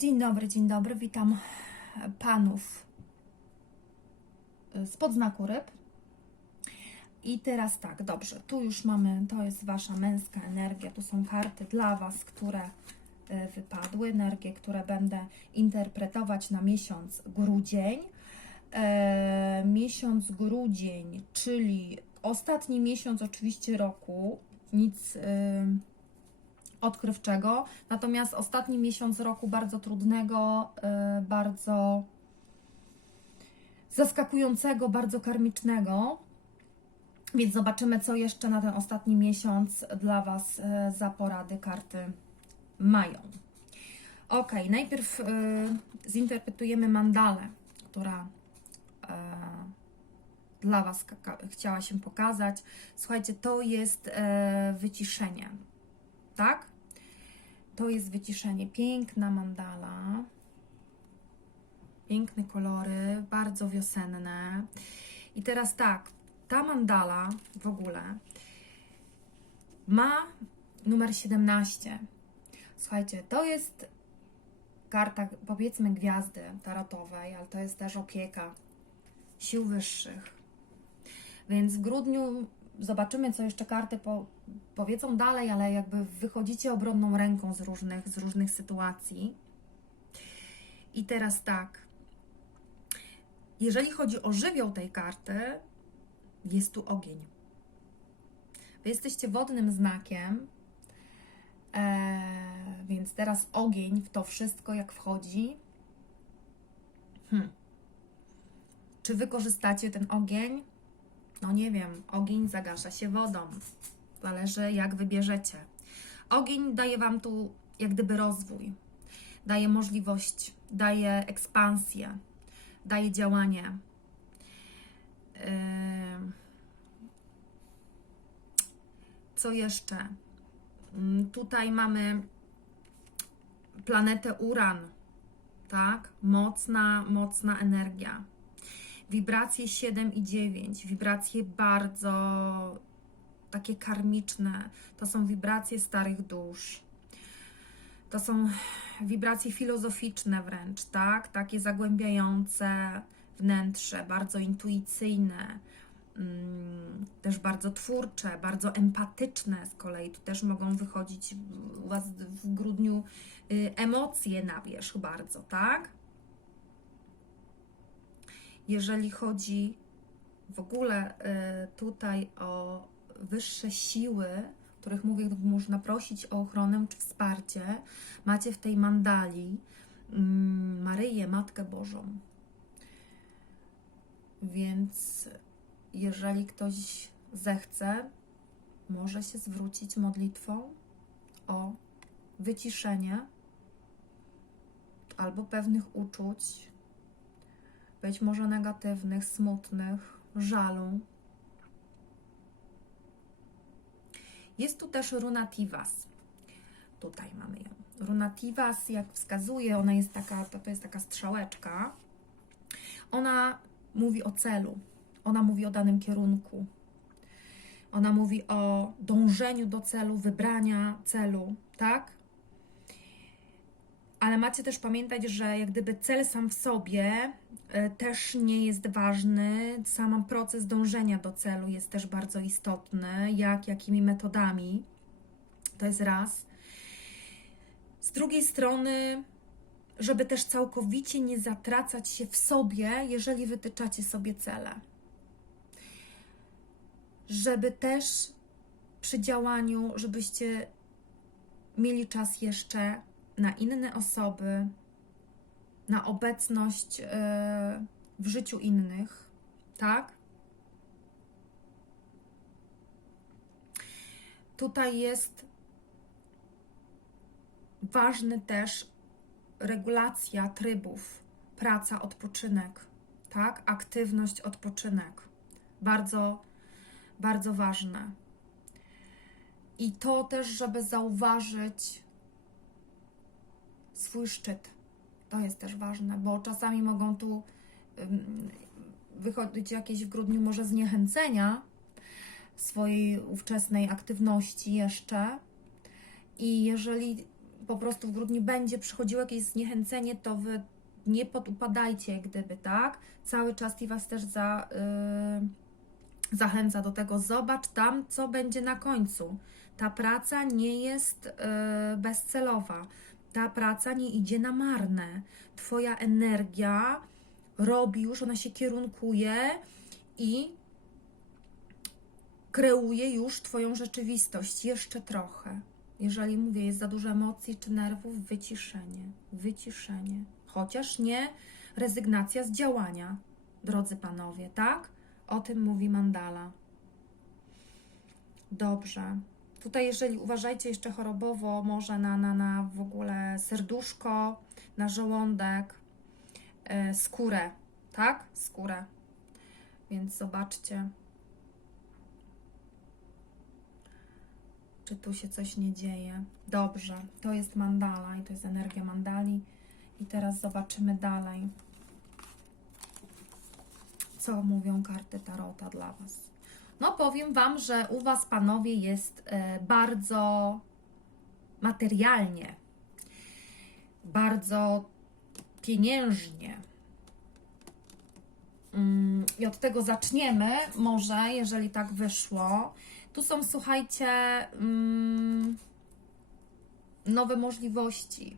Dzień dobry, dzień dobry. Witam panów spod znaku ryb. I teraz tak, dobrze, tu już mamy, to jest wasza męska energia, tu są karty dla was, które e, wypadły, energie, które będę interpretować na miesiąc grudzień. E, miesiąc grudzień, czyli ostatni miesiąc oczywiście roku, nic e, odkrywczego, natomiast ostatni miesiąc roku bardzo trudnego, e, bardzo zaskakującego, bardzo karmicznego. Więc zobaczymy, co jeszcze na ten ostatni miesiąc dla Was e, za porady karty mają. Ok, najpierw e, zinterpretujemy mandalę, która dla Was chciała się pokazać. Słuchajcie, to jest wyciszenie, tak? To jest wyciszenie. Piękna mandala. Piękne kolory, bardzo wiosenne. I teraz tak, ta mandala w ogóle ma numer 17. Słuchajcie, to jest karta, powiedzmy, gwiazdy tarotowej, ale to jest też opieka sił wyższych. Więc w grudniu zobaczymy, co jeszcze karty po, powiedzą dalej, ale jakby wychodzicie obronną ręką z różnych, z różnych sytuacji. I teraz tak. Jeżeli chodzi o żywioł tej karty, jest tu ogień. Wy jesteście wodnym znakiem, e, więc teraz ogień w to wszystko, jak wchodzi. Hmm. Czy wykorzystacie ten ogień? No nie wiem, ogień zagasza się wodą. Zależy, jak wybierzecie. Ogień daje Wam tu jak gdyby rozwój, daje możliwość, daje ekspansję, daje działanie. Co jeszcze? Tutaj mamy planetę Uran, tak? Mocna, mocna energia. Wibracje 7 i 9, wibracje bardzo takie karmiczne. To są wibracje starych dusz. To są wibracje filozoficzne wręcz, tak? Takie zagłębiające wnętrze, bardzo intuicyjne, mm, też bardzo twórcze, bardzo empatyczne z kolei. Tu też mogą wychodzić u Was w grudniu y, emocje na wierzch bardzo, tak? Jeżeli chodzi w ogóle y, tutaj o wyższe siły, których mówię, można prosić o ochronę czy wsparcie, macie w tej mandali mm, Maryję, Matkę Bożą. Więc jeżeli ktoś zechce, może się zwrócić modlitwą o wyciszenie albo pewnych uczuć, być może negatywnych, smutnych, żalu. Jest tu też runa Tivas. Tutaj mamy ją. Runa Tivas, jak wskazuje, ona jest taka, to, to jest taka strzałeczka. Ona mówi o celu, ona mówi o danym kierunku. Ona mówi o dążeniu do celu, wybrania celu, tak? Ale macie też pamiętać, że jak gdyby cel sam w sobie y, też nie jest ważny. Sam proces dążenia do celu jest też bardzo istotny. Jak, jakimi metodami. To jest raz. Z drugiej strony, żeby też całkowicie nie zatracać się w sobie, jeżeli wytyczacie sobie cele. Żeby też przy działaniu, żebyście mieli czas jeszcze na inne osoby, na obecność e, w życiu innych, tak? Tutaj jest ważny też regulacja trybów, praca, odpoczynek, tak? Aktywność, odpoczynek. Bardzo, bardzo ważne. I to też, żeby zauważyć swój szczyt. To jest też ważne, bo czasami mogą tu wychodzić jakieś w grudniu może zniechęcenia swojej ówczesnej aktywności jeszcze. I jeżeli po prostu w grudniu będzie przychodziło jakieś zniechęcenie, to wy nie podupadajcie, jak gdyby, tak? Cały czas i Was też za, yy, zachęca do tego. Zobacz tam, co będzie na końcu. Ta praca nie jest yy, bezcelowa. Ta praca nie idzie na marne. Twoja energia robi już, ona się kierunkuje i kreuje już Twoją rzeczywistość jeszcze trochę. Jeżeli mówię, jest za dużo emocji czy nerwów, wyciszenie, wyciszenie. Chociaż nie rezygnacja z działania, drodzy panowie, tak? O tym mówi mandala. Dobrze. Tutaj, jeżeli uważajcie jeszcze chorobowo, może na, na, na w ogóle serduszko, na żołądek, yy, skórę, tak? Skórę. Więc zobaczcie. czy tu się coś nie dzieje. Dobrze, to jest mandala i to jest energia mandali. I teraz zobaczymy dalej, co mówią karty Tarota dla Was. No, powiem Wam, że u Was, panowie, jest e, bardzo materialnie, bardzo pieniężnie. Mm, I od tego zaczniemy, może, jeżeli tak wyszło. Tu są, słuchajcie, mm, nowe możliwości.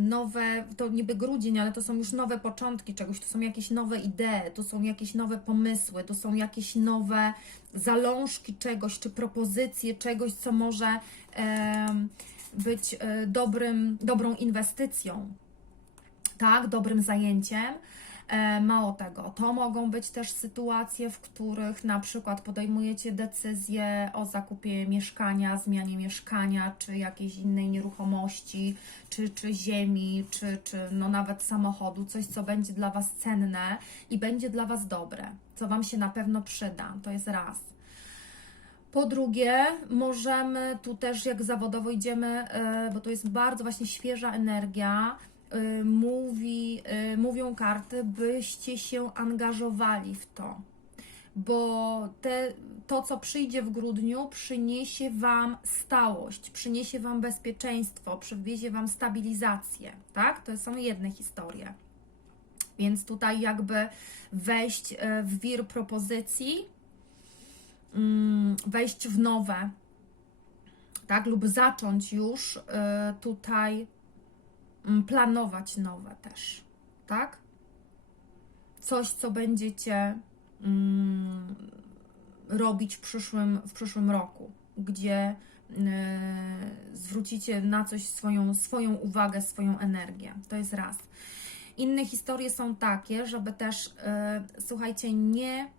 Nowe, to niby grudzień, ale to są już nowe początki czegoś, to są jakieś nowe idee, to są jakieś nowe pomysły, to są jakieś nowe zalążki czegoś, czy propozycje czegoś, co może e, być dobrym, dobrą inwestycją, tak, dobrym zajęciem. E, Mało tego, to mogą być też sytuacje, w których na przykład podejmujecie decyzję o zakupie mieszkania, zmianie mieszkania, czy jakiejś innej nieruchomości, czy, czy ziemi, czy, czy no nawet samochodu, coś, co będzie dla Was cenne i będzie dla Was dobre, co Wam się na pewno przyda. To jest raz. Po drugie, możemy tu też, jak zawodowo idziemy, e, bo to jest bardzo właśnie świeża energia, mówi, y, mówią karty, byście się angażowali w to, bo te, to, co przyjdzie w grudniu, przyniesie Wam stałość, przyniesie Wam bezpieczeństwo, przywiezie Wam stabilizację, tak? To są jedne historie. Więc tutaj jakby wejść e, w wir propozycji, mm, wejść w nowe, tak? Lub zacząć już tutaj planować nowe też, tak? Coś, co będziecie mm, robić w przyszłym, w przyszłym roku, gdzie e, zwrócicie na coś swoją, swoją uwagę, swoją energię. To jest raz. Inne historie są takie, żeby też, e, słuchajcie, nie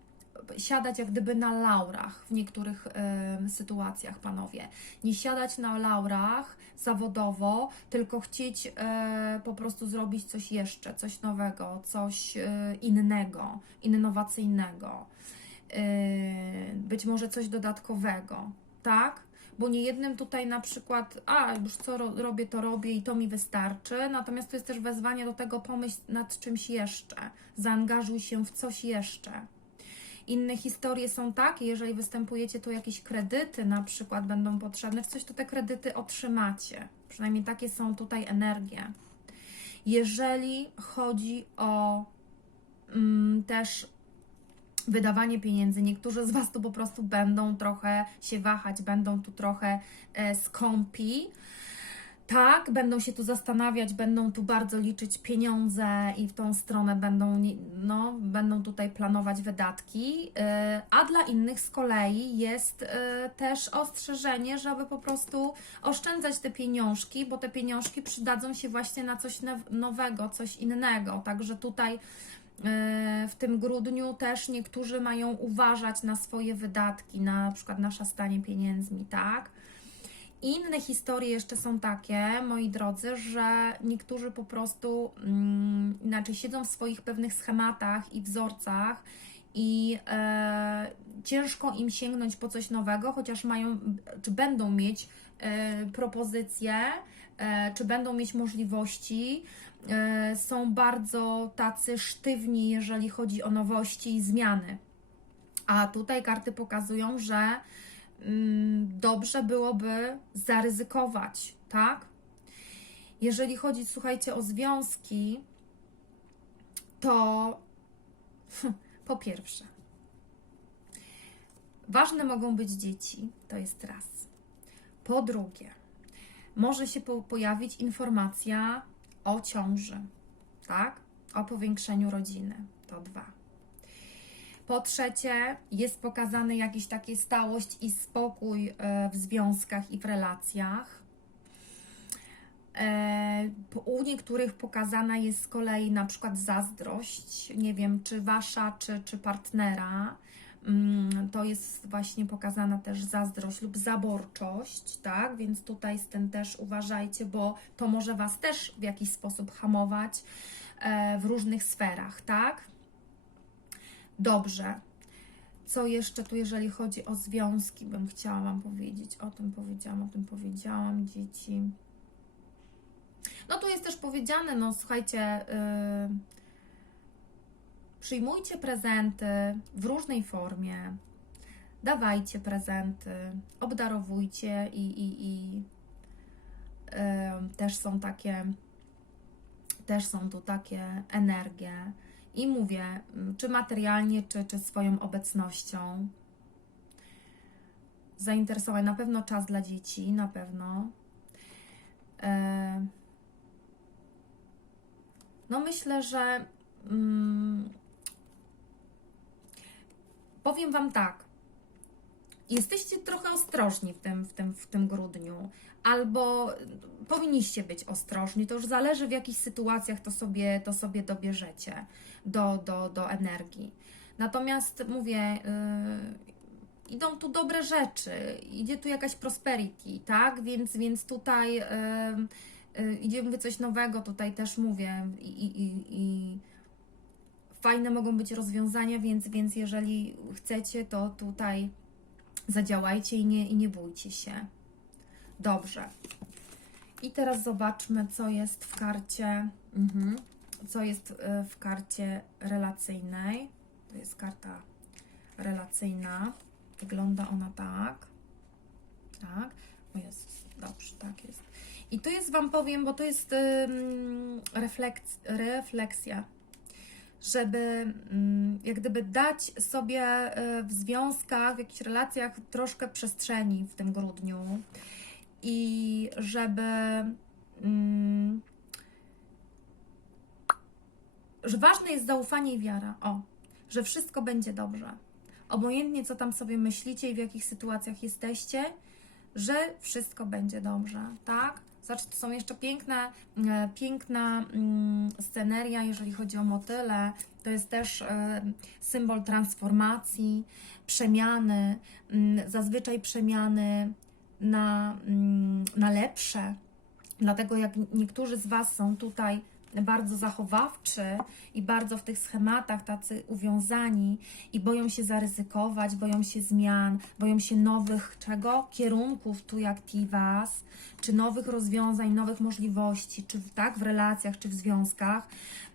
siadać jak gdyby na laurach w niektórych e, sytuacjach, panowie. Nie siadać na laurach zawodowo, tylko chcieć e, po prostu zrobić coś jeszcze, coś nowego, coś e, innego, innowacyjnego. E, być może coś dodatkowego, tak? Bo nie jednym tutaj na przykład, a już co ro, robię, to robię i to mi wystarczy, natomiast to jest też wezwanie do tego, pomyśl nad czymś jeszcze, zaangażuj się w coś jeszcze. Inne historie są takie, jeżeli występujecie tu jakieś kredyty, na przykład będą potrzebne, w coś to te kredyty otrzymacie. Przynajmniej takie są tutaj energie. Jeżeli chodzi o mm, też wydawanie pieniędzy, niektórzy z Was tu po prostu będą trochę się wahać, będą tu trochę e, skąpi. Tak, będą się tu zastanawiać, będą tu bardzo liczyć pieniądze i w tą stronę będą, no, będą tutaj planować wydatki, e, a dla innych z kolei jest e, też ostrzeżenie, żeby po prostu oszczędzać te pieniążki, bo te pieniążki przydadzą się właśnie na coś now- nowego, coś innego. Także tutaj e, w tym grudniu też niektórzy mają uważać na swoje wydatki, na przykład na szastanie pieniędzmi, tak? Inne historie jeszcze są takie, moi drodzy, że niektórzy po prostu mm, inaczej siedzą w swoich pewnych schematach i wzorcach i e, ciężko im sięgnąć po coś nowego, chociaż mają, czy będą mieć e, propozycje, e, czy będą mieć możliwości. E, są bardzo tacy sztywni, jeżeli chodzi o nowości i zmiany. A tutaj karty pokazują, że dobrze byłoby zaryzykować, tak? Jeżeli chodzi, słuchajcie, o związki, to po pierwsze, ważne mogą być dzieci, to jest raz. Po drugie, może się po pojawić informacja o ciąży, tak? O powiększeniu rodziny, to dwa. Po trzecie, jest pokazany jakiś taki stałość i spokój e, w związkach i w relacjach. E, U niektórych pokazana jest z kolei na przykład zazdrość, nie wiem, czy wasza, czy, czy partnera. Mm, To jest właśnie pokazana też zazdrość lub zaborczość, tak? Więc tutaj z tym też uważajcie, bo to może was też w jakiś sposób hamować e, w różnych sferach, tak? Dobrze. Co jeszcze tu, jeżeli chodzi o związki, bym chciała Wam powiedzieć? O tym powiedziałam, o tym powiedziałam, dzieci. No tu jest też powiedziane, no słuchajcie, yy, przyjmujcie prezenty w różnej formie, dawajcie prezenty, obdarowujcie i, i, i yy, też są takie, też są tu takie energie. I mówię, mm, czy materialnie, czy, czy swoją obecnością. Zainteresowań, na pewno czas dla dzieci, na pewno. E, No myślę, że mm, powiem Wam tak. Jesteście trochę ostrożni w tym, w tym, w tym grudniu, albo powinniście być ostrożni. To już zależy, w jakich sytuacjach to sobie, to sobie dobierzecie do, do, do energii. Natomiast mówię, yy, idą tu dobre rzeczy, idzie tu jakaś prosperity, tak? Więc, więc tutaj yy, yy, idzie mówię coś nowego, tutaj też mówię i, i, i, fajne mogą być rozwiązania, więc, więc jeżeli chcecie, to tutaj zadziałajcie i nie, i nie bójcie się. Dobrze. I teraz zobaczmy, co jest w karcie. Mhm. Co jest y, w karcie relacyjnej. To jest karta relacyjna. Wygląda ona tak. Tak. O Jezus, dobrze, tak jest. I tu jest, Wam powiem, bo to jest ym, refleks, refleksja, żeby ym, jak gdyby dać sobie y, w związkach, w jakichś relacjach troszkę przestrzeni w tym grudniu i żeby mm, że ważne jest zaufanie i wiara. O, że wszystko będzie dobrze. Obojętnie, co tam sobie myślicie i w jakich sytuacjach jesteście, że wszystko będzie dobrze, tak? Znaczy, to są jeszcze piękne, e, piękna mm, sceneria, jeżeli chodzi o motyle. To jest też e, symbol transformacji, przemiany, mm, zazwyczaj przemiany na, mm, na lepsze. Dlatego jak niektórzy z Was są tutaj bardzo zachowawczy i bardzo w tych schematach tacy uwiązani i boją się zaryzykować, boją się zmian, boją się nowych czego? Kierunków tu jak Tivas, czy nowych rozwiązań, nowych możliwości, czy w, tak w relacjach, czy w związkach,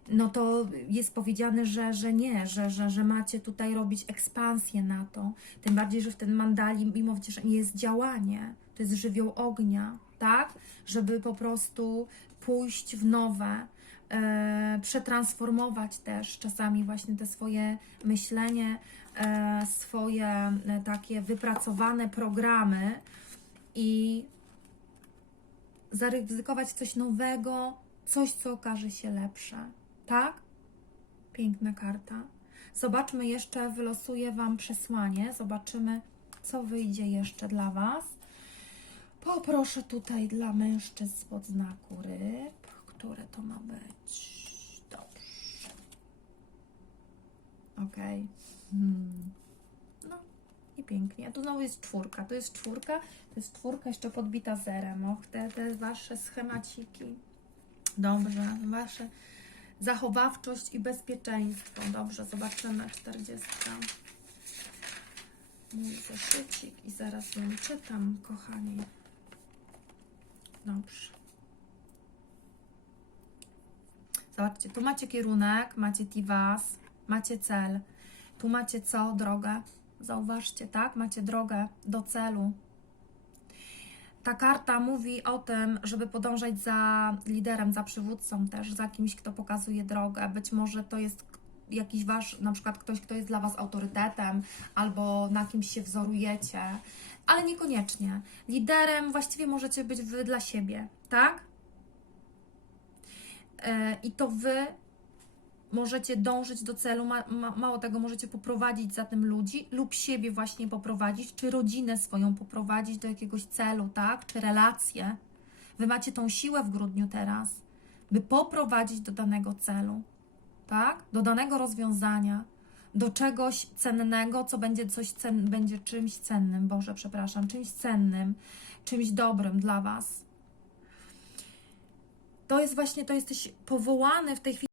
no to jest powiedziane, że, że nie, że, że, że macie tutaj robić ekspansję na to. Tym bardziej, że w tym mandali, mimo że nie jest działanie, to jest żywioł ognia, tak? Żeby po prostu pójść w nowe, e, przetransformować też czasami właśnie te swoje myślenie, e, swoje e, takie wypracowane programy i zaryzykować coś nowego, coś, co okaże się lepsze. Tak? Piękna karta. Zobaczmy jeszcze, wylosuję Wam przesłanie. Zobaczymy, co wyjdzie jeszcze dla Was. Poproszę tutaj dla mężczyzn spod znaku ryb. Które to ma być? Dobrze. Ok. Hmm. No i pięknie. A tu znowu jest czwórka. To jest czwórka. To jest czwórka jeszcze podbita zerem. Och, te, te Wasze schemaciki. Dobrze. Wasze zachowawczość i bezpieczeństwo. Dobrze, zobaczymy. 40. Mój zeszycik i zaraz ją czytam, kochani. Dobrze. Zobaczcie, tu macie kierunek, macie Tivas, macie cel. Tu macie co? Drogę. Zauważcie, tak? Macie drogę do celu. Ta karta mówi o tym, żeby podążać za liderem, za przywódcą też, za kimś, kto pokazuje drogę. Być może to jest jakiś wasz, na przykład ktoś, kto jest dla was autorytetem, albo na kimś się wzorujecie, ale niekoniecznie. Liderem właściwie możecie być wy dla siebie, tak? E, I to wy możecie dążyć do celu, ma, ma, mało tego, możecie poprowadzić za tym ludzi lub siebie właśnie poprowadzić, czy rodzinę swoją poprowadzić do jakiegoś celu, tak? Czy relacje. Wy macie tą siłę w grudniu teraz, by poprowadzić do danego celu, tak? Do danego rozwiązania, do czegoś cennego, co będzie coś cen, będzie czymś cennym, Boże, przepraszam, czymś cennym, czymś dobrym dla Was. To jest właśnie, to jesteś powołany w tej chwili